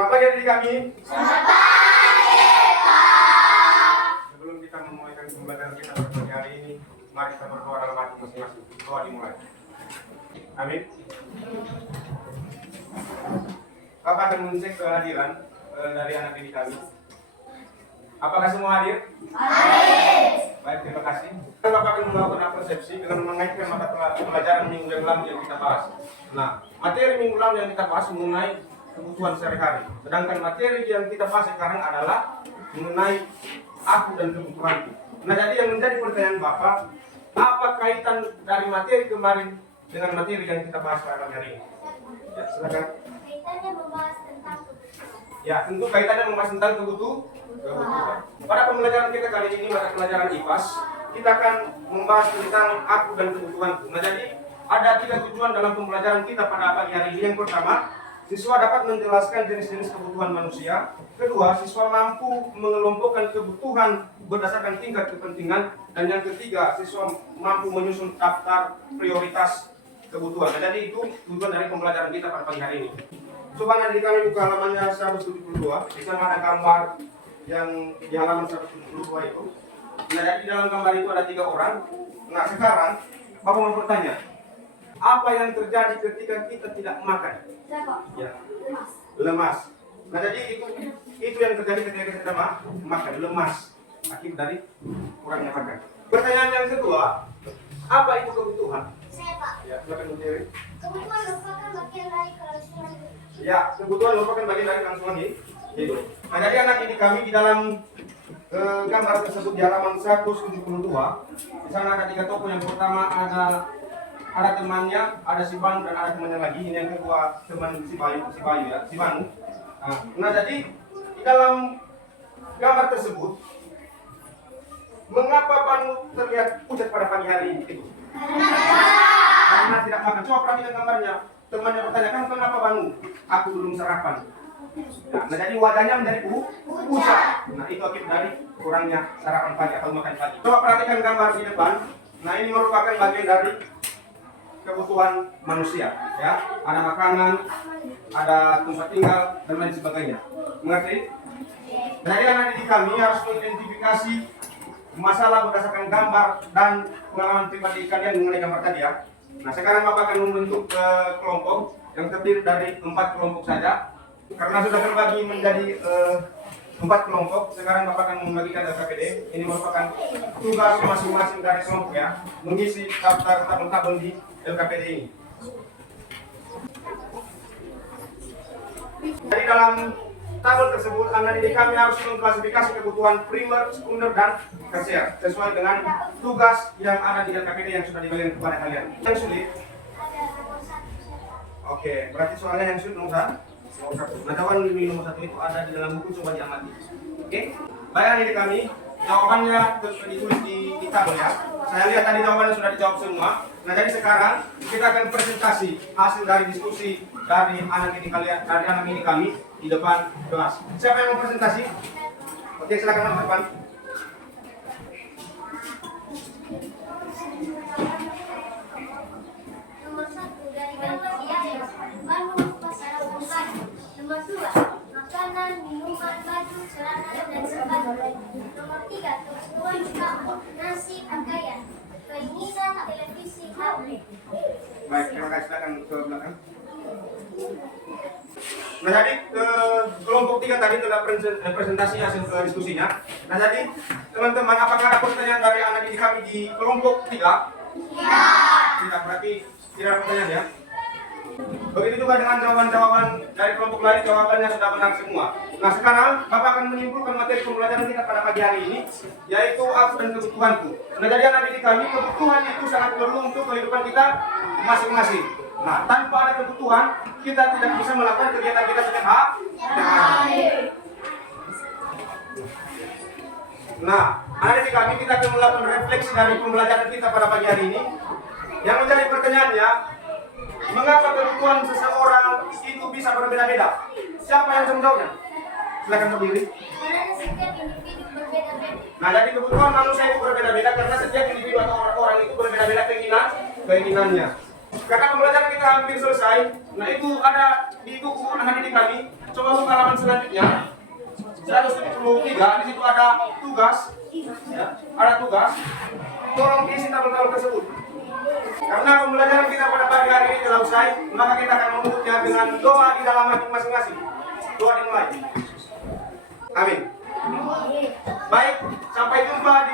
Selamat pagi adik kami. Selamat pagi, Pak. Sebelum kita memulai pembelajaran kita pada pagi hari ini, mari kita berdoa dalam hati masing-masing. Doa dimulai. Amin. Bapak akan mengecek kehadiran dari anak didik kami. Apakah semua hadir? Hadir. Baik, terima kasih. Bapak akan melakukan persepsi dengan mengaitkan mata pelajaran minggu yang lalu yang kita bahas. Nah, materi minggu lalu yang kita bahas mengenai kebutuhan sehari-hari. Sedangkan materi yang kita bahas sekarang adalah mengenai aku dan kebutuhanku. Nah, jadi yang menjadi pertanyaan Bapak, apa kaitan dari materi kemarin dengan materi yang kita bahas pada hari ini? Ya, silakan. Kaitannya membahas tentang kebutuhan. Ya, tentu kaitannya membahas tentang kebutuhan. Pada pembelajaran kita kali ini, mata pelajaran IPAS, kita akan membahas tentang aku dan kebutuhanku. Nah, jadi ada 3 tujuan dalam pembelajaran kita pada pagi hari ini. Yang pertama, siswa dapat menjelaskan jenis-jenis kebutuhan manusia. Kedua, siswa mampu mengelompokkan kebutuhan berdasarkan tingkat kepentingan. Dan yang ketiga, siswa mampu menyusun daftar prioritas kebutuhan. Nah, jadi itu tujuan dari pembelajaran kita pada pagi hari ini. Coba nanti kami buka halamannya 172. Di sana ada gambar yang di halaman 172 itu. Nah, jadi di dalam gambar itu ada 3 orang. Nah, sekarang Bapak mau bertanya, apa yang terjadi ketika kita tidak makan? Ya, lemas. Nah, jadi itu yang terjadi ketika kita tidak makan, lemas akibat dari kurangnya makan. Pertanyaan yang kedua, apa itu kebutuhan? Saya, Pak. Ya, silakan Bu Dewi. Kebutuhan merupakan bagian dari kelangsungan hidup. Ya, kebutuhan merupakan bagian dari kelangsungan hidup. Nah, jadi anak didik kami di dalam gambar tersebut di halaman 172, di sana ada 3 tokoh. Yang pertama ada temannya, ada si Banu dan ada temannya lagi. Ini yang kedua teman si Bayu ya, si Banu. Nah, jadi di dalam gambar tersebut, mengapa Banu terlihat pucat pada pagi hari itu? Karena tidak makan. Coba perhatikan gambarnya. Temannya bertanyakan, kenapa Banu? Aku belum sarapan. Nah, jadi wajahnya menjadi pucat. Nah, itu akibat dari kurangnya sarapan pagi atau makan pagi. Coba perhatikan gambar di depan. Nah, ini merupakan bagian dari kebutuhan manusia, ya. Ada makanan, ada tempat tinggal dan lain sebagainya. Mengerti? Jadi anak didik kami harus mengidentifikasi masalah berdasarkan gambar dan pengalaman pribadi kalian mengenai gambar tadi, ya. Nah, sekarang Bapak akan membentuk kelompok yang terdiri dari 4 kelompok saja. Karena sudah terbagi menjadi 4 kelompok, sekarang Bapak akan membagikan LKPD. Ini merupakan tugas masing-masing dari kelompok, ya, mengisi daftar tabel-tabel di LKPD ini. Jadi dalam tabel tersebut, anak didik kami harus mengklasifikasi kebutuhan primer, sekunder, dan tersier sesuai dengan tugas yang ada di LKPD yang sudah dibagikan kepada kalian. Yang sulit? Ada nomor 1. Oke, berarti soalnya yang sulit nomor 1. Nah, jawaban nomor 1 itu ada di dalam buku, coba diamati. Oke, baik didik kami, jawabannya ditulis di tabel, ya. Saya lihat tadi jawabannya sudah dijawab semua. Nah, jadi sekarang kita akan presentasi hasil dari diskusi dari anak didik kalian, dari anak didik kami di depan kelas. Siapa yang mau presentasi? Oke, silakan ke depan. Nomor 1 dari gambar di atas, Banu sarapan pagi. Nomor 2, makanan, minuman, baju, celana, dan sepatu. Nomor 3, kebutuhan utama, nasi, pakaian, keinginan, televisi, HP. Baik, terima kasih. Silakan ke belakang. Nah, jadi kelompok 3 tadi telah presentasi hasil diskusinya. Nah, jadi teman-teman, apakah ada pertanyaan dari anak didik kami di kelompok 3? Tidak, berarti tidak ada pertanyaan, ya. Begitu juga dengan jawaban-jawaban dari kelompok lain, jawabannya sudah benar semua. Nah, sekarang Bapak akan menyimpulkan materi pembelajaran kita pada pagi hari ini, yaitu aku dan kebutuhanku. Nah, jadi anak didik kami, kebutuhan itu sangat perlu untuk kehidupan kita masing-masing. Nah, tanpa ada kebutuhan, kita tidak bisa melakukan kegiatan kita setiap hari. Nah, anak didik kami, kita akan melakukan refleksi dari pembelajaran kita pada pagi hari ini. Yang menjadi pertanyaannya, mengapa kebutuhan seseorang itu bisa berbeda-beda? Siapa yang bisa menjawabnya? Silakan berdiri. Karena setiap individu berbeda-beda. Nah, jadi kebutuhan manusia itu berbeda-beda karena setiap individu atau orang itu berbeda-beda keinginannya. Karena pembelajaran kita hampir selesai. Nah itu ada di buku anak didik kami. Coba buka halaman selanjutnya 173. Di situ ada tugas, ya, ada tugas. Tolong isi tabel-tabel tersebut. Karena pembelajaran kita pada pagi hari ini telah usai, maka kita akan menutupnya dengan doa di dalam hati masing-masing. Doa dimulai. Amin. Baik, sampai jumpa di